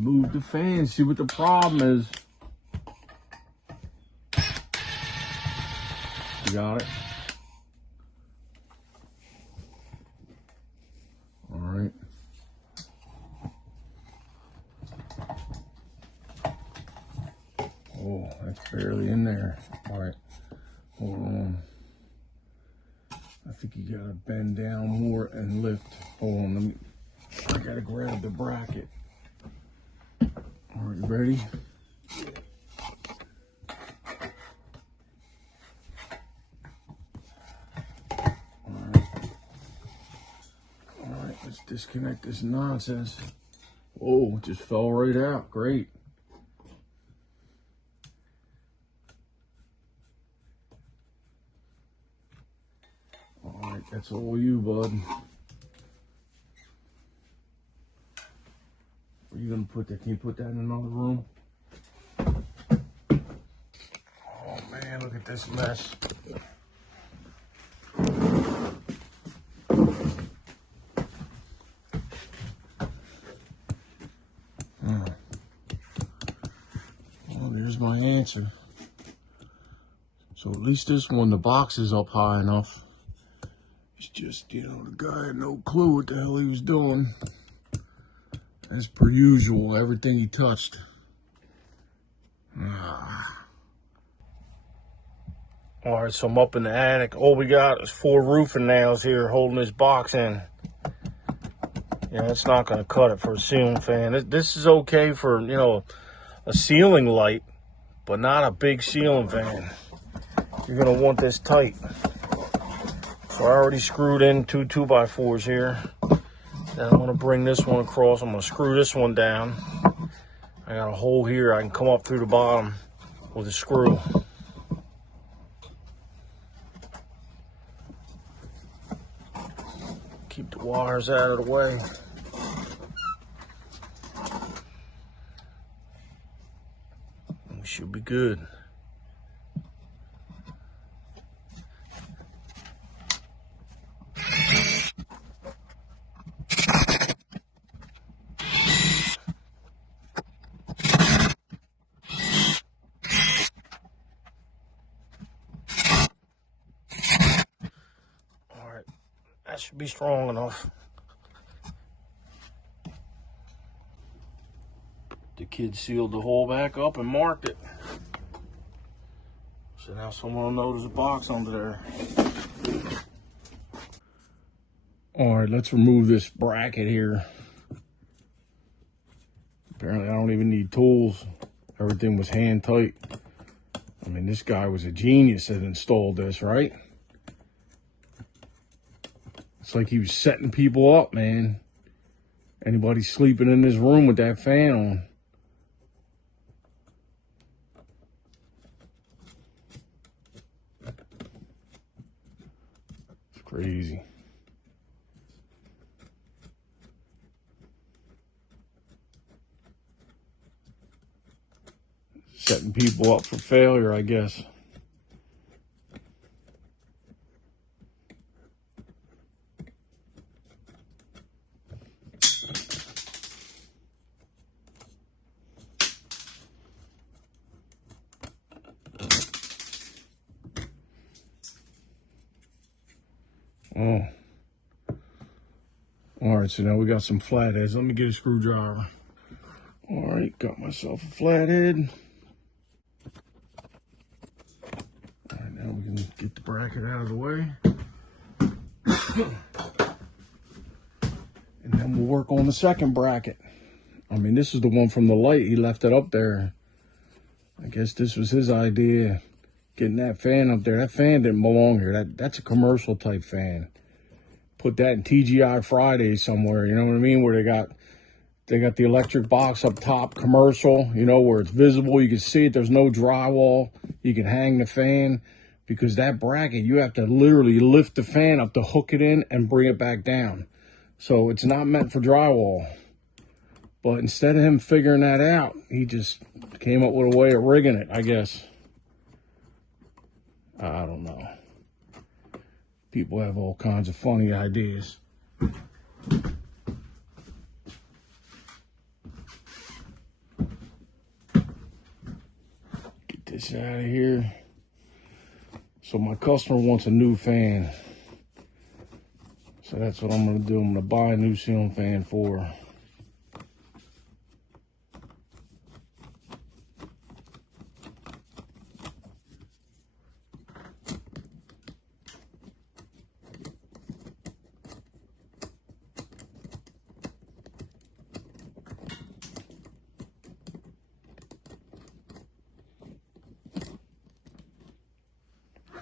Move the fan, see what the problem is. You got it? All right. Oh, that's barely in there. All right, hold on. I think you gotta bend down more and lift. Hold on, I gotta grab the bracket. All right, you ready? All right, let's disconnect this nonsense. Oh, it just fell right out. Great. All right, that's all you, bud. Are you gonna put that? Can you put that in another room? Oh man, look at this mess. Well, there's my answer. So at least this one, the box is up high enough. It's just, you know, the guy had no clue what the hell he was doing. As per usual, everything he touched. All right, so I'm up in the attic. All we got is 4 roofing nails here holding this box in. Yeah, it's not going to cut it for a ceiling fan. This is okay for, you know, a ceiling light, but not a big ceiling fan. You're going to want this tight. So I already screwed in 2 2x4s here. Now I'm going to bring this one across. I'm going to screw this one down. I got a hole here. I can come up through the bottom with a screw. Keep the wires out of the way. We should be good. All right, that should be strong enough. The kid sealed the hole back up and marked it. So now someone will know there's a box under there. All right, let's remove this bracket here. Apparently I don't even need tools. Everything was hand tight. I mean, this guy was a genius that installed this, right? It's like he was setting people up, man. Anybody sleeping in this room with that fan on. It's crazy. Setting people up for failure, I guess. Oh. All right, so now we got some flatheads. Let me get a screwdriver. All right, got myself a flathead. All right, now we can get the bracket out of the way. And then we'll work on the second bracket. I mean, this is the one from the light. He left it up there. I guess this was his idea, getting that fan up there. That fan didn't belong here. That's a commercial type fan. Put that in TGI Fridays somewhere, you know what I mean? Where they got the electric box up top, commercial, you know, where it's visible. You can see it. There's no drywall. You can hang the fan, because that bracket, you have to literally lift the fan up to hook it in and bring it back down. So it's not meant for drywall. But instead of him figuring that out, he just came up with a way of rigging it, I guess. I don't know. People have all kinds of funny ideas. this out of here. So my customer wants a new fan. So that's what I'm gonna do. I'm gonna buy a new ceiling fan for her.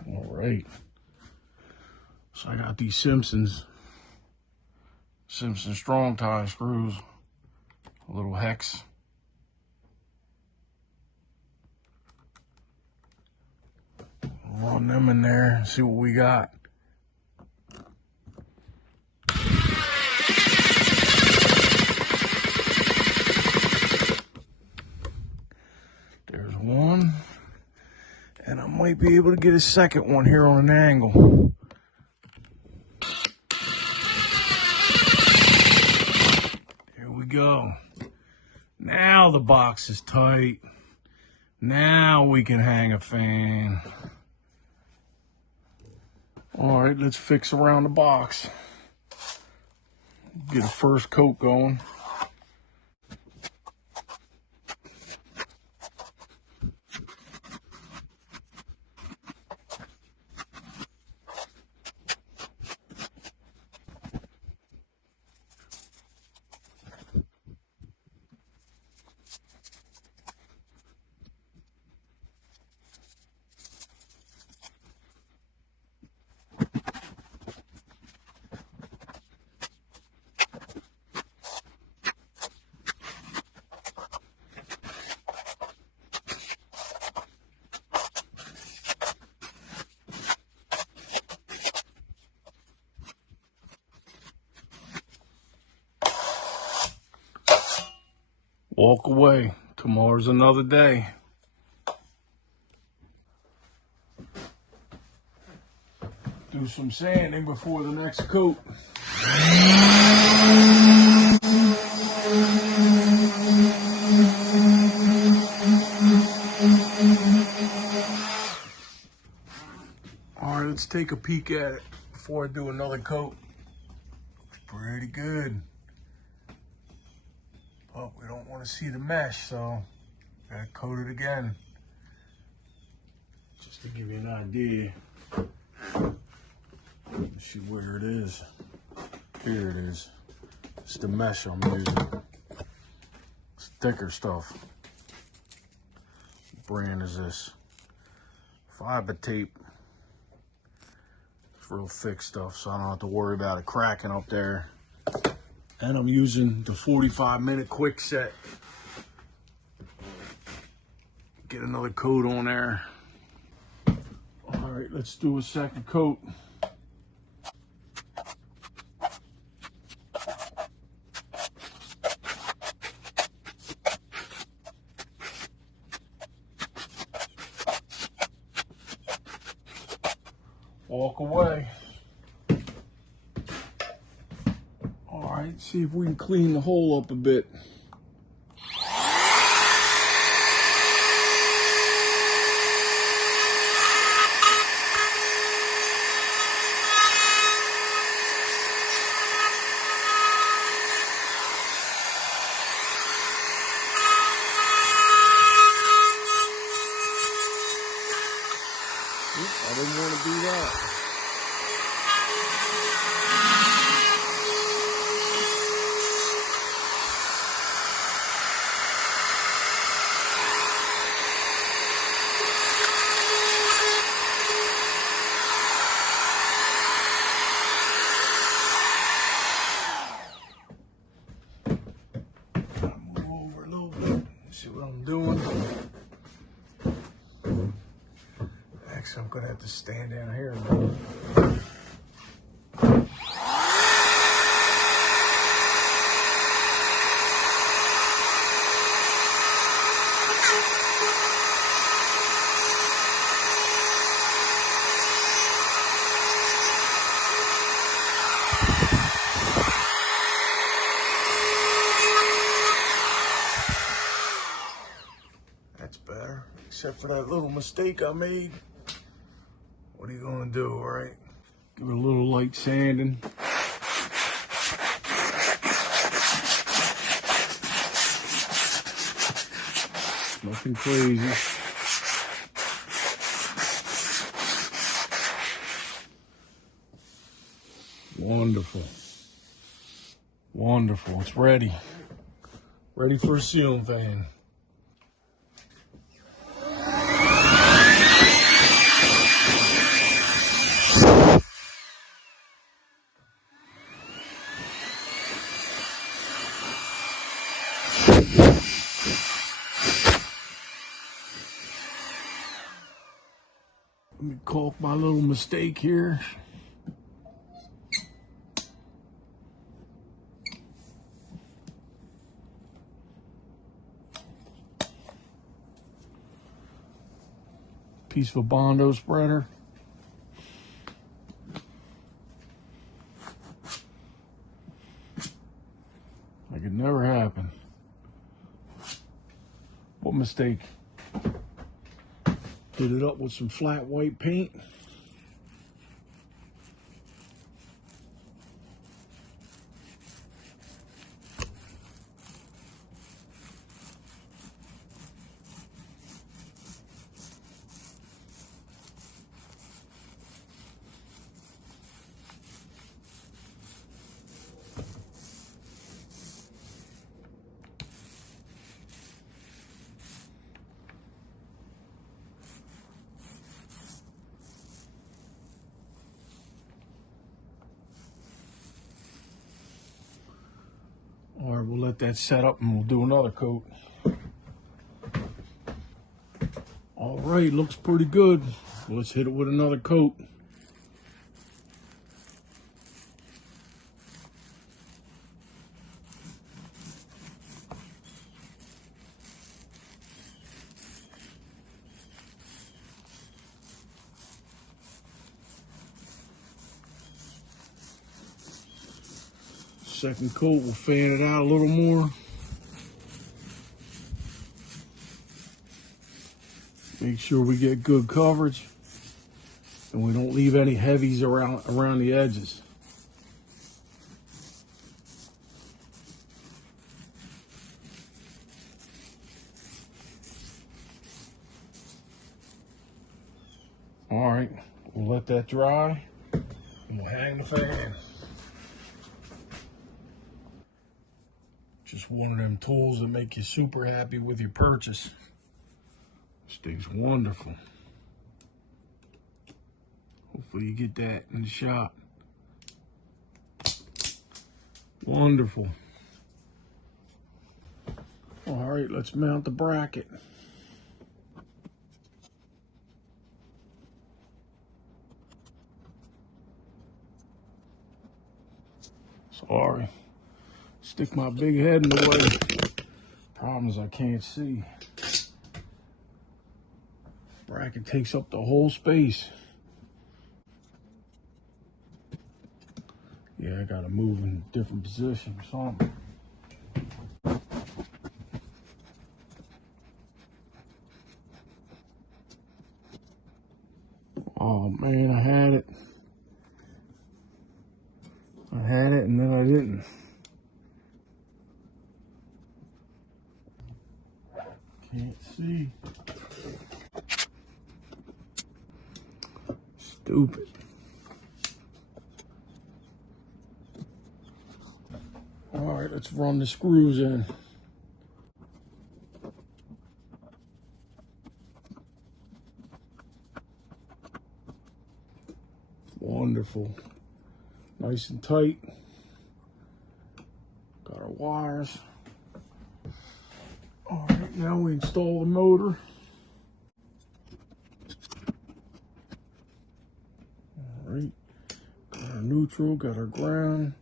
All right. So I got these Simpson strong tie screws, a little hex. Run them in there, see what we got. There's one. And I might be able to get a second one here on an angle. Here we go. Now the box is tight. Now we can hang a fan. All right, let's fix around the box. Get a first coat going. Walk away. Tomorrow's another day. Do some sanding before the next coat. All right, let's take a peek at it before I do another coat. Looks pretty good. But we don't want to see the mesh, so gotta coat it again. Just to give you an idea. Let's see where it is. Here it is. It's the mesh I'm using. It's thicker stuff. What brand is this? Fiber tape. It's real thick stuff, so I don't have to worry about it cracking up there. And I'm using the 45-minute quick set. Get another coat on there. All right, let's do a second coat. Walk away. All right, see if we can clean the hole up a bit. Oops, I didn't want to do that. See what I'm doing? Actually, I'm gonna have to stand down here a minute. That's better. except for that little mistake I made. What are you gonna do, right? Give it a little light sanding. Nothing crazy. Wonderful. Wonderful. It's ready. Ready for a ceiling fan. Let me caulk my little mistake here. Piece of a Bondo spreader. Like it never happened. What mistake? Hit it up with some flat white paint. All right, we'll let that set up and we'll do another coat. All right, looks pretty good. Let's hit it with another coat. Second coat, we'll fan it out a little more. Make sure we get good coverage and we don't leave any heavies around the edges. All right, we'll let that dry and we'll hang the fan. Just one of them tools that make you super happy with your purchase. This thing's wonderful. Hopefully you get that in the shop. Wonderful. All right, let's mount the bracket. Sorry. Stick my big head in the way. Problem is I can't see. Bracket takes up the whole space. Yeah, I gotta move in a different position or something. Oh man, I had it. I had it and then I didn't. Can't see. Stupid. All right, let's run the screws in. Wonderful. Nice and tight. Got our wires. All right, now we install the motor. All right, got our neutral, got our ground,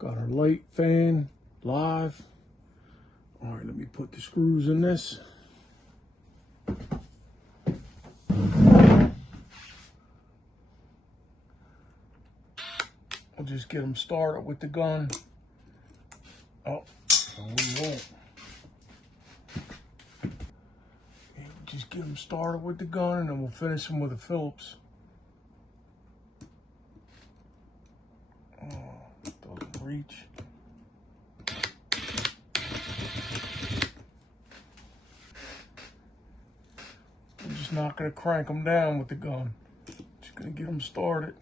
got our light fan live. All right, let me put the screws in this. I'll just get them started with the gun. Oh, no, we won't. Just get him started with the gun, and then we'll finish him with a Phillips. Oh, doesn't reach. I'm just not gonna crank him down with the gun. Just gonna get him started.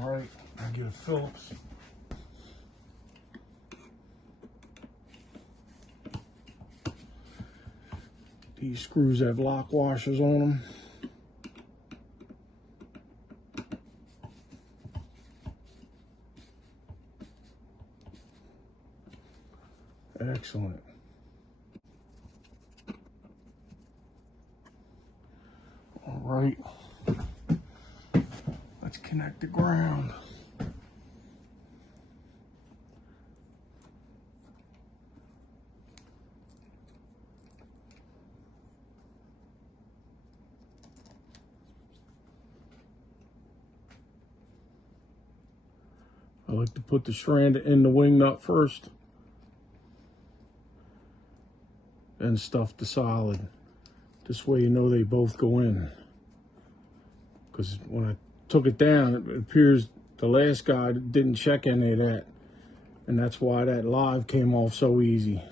All right, I get a Phillips. These screws have lock washers on them. Excellent. All right. Let's connect the ground. I like to put the strand in the wing nut first and stuff the solid. This way you know they both go in. Because when I took it down, it appears the last guy didn't check any of that. And that's why that live came off so easy.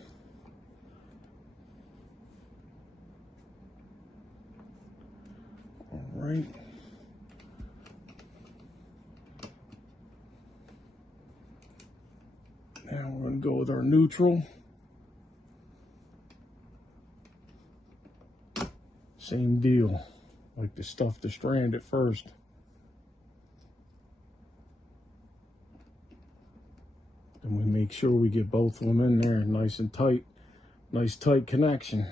All right. Now we're going to go with our neutral. Same deal. Like to stuff the strand at first. Then we make sure we get both of them in there nice and tight. Nice tight connection.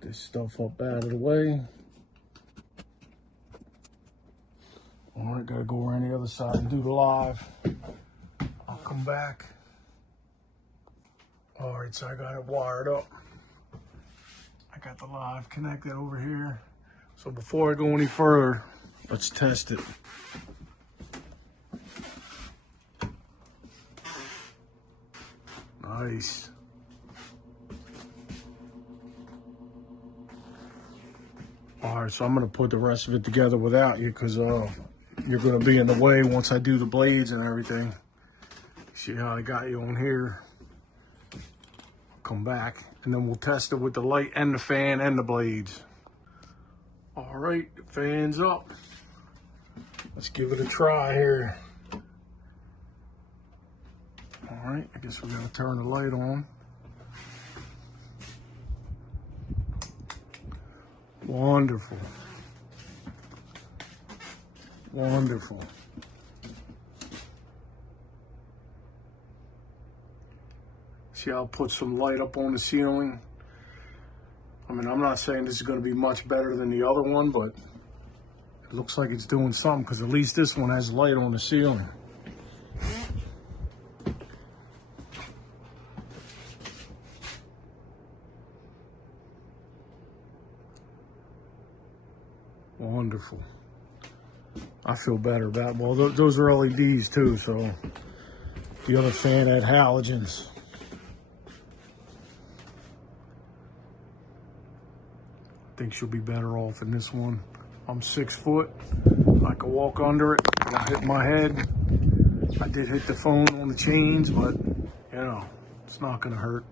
This stuff up out of the way. All right, gotta go around the other side and do the live. I'll come back. All right, so I got it wired up. I got the live connected over here. So before I go any further, let's test it. Nice. All right, so I'm gonna put the rest of it together without you because you're gonna be in the way once I do the blades and everything. See how I got you on here? Come back and then we'll test it with the light and the fan and the blades. All right, the fan's up. Let's give it a try here. All right, I guess we're gonna turn the light on. Wonderful. Wonderful. See, I'll put some light up on the ceiling. I mean, I'm not saying this is going to be much better than the other one, but it looks like it's doing something because at least this one has light on the ceiling. Wonderful. I feel better about it. Well, those are LEDs too, so the other fan had halogens. I think she'll be better off in this one. I'm 6 foot. I can walk under it. I hit my head. I did hit the phone on the chains, but you know, it's not gonna hurt.